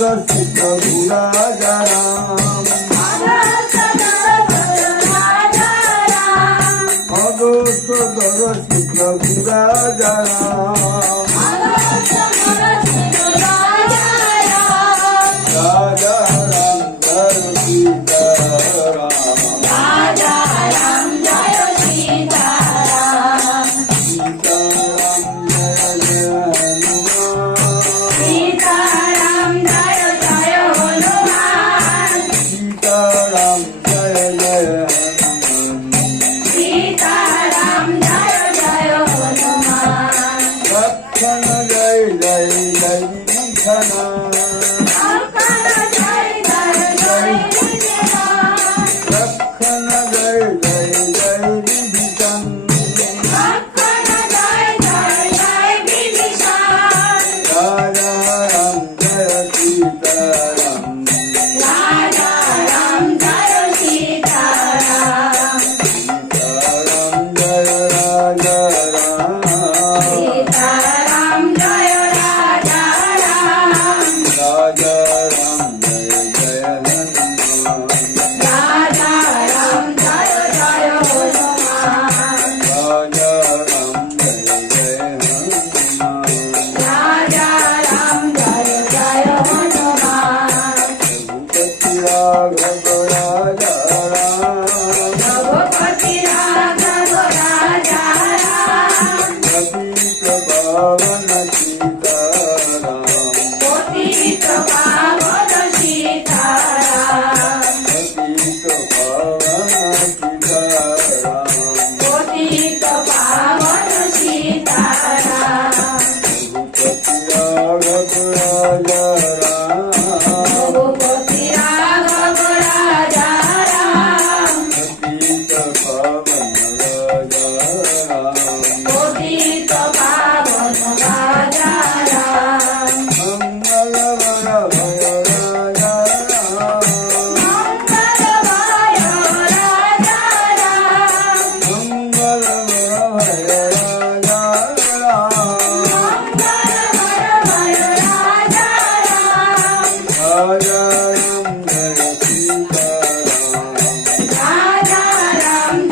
रसिक राजा राम अगोस्त रसिक राजा राम राजा राम जय सीताराम सीताराम जय हनुमान सीताराम जय जय हनुमान लक्ष्मण जय जय जय लक्ष्मण लक्ष्मण जय जय जय विभीषण राजा राम जय सीताराम सीताराम जय राजा राम राजा राम जय जय हनुमान राजा राम जय जय रघुपति राघव राजा राम पतित पावन सीताराम पतित पावन सीताराम रघुपति राघव राजा राम पतित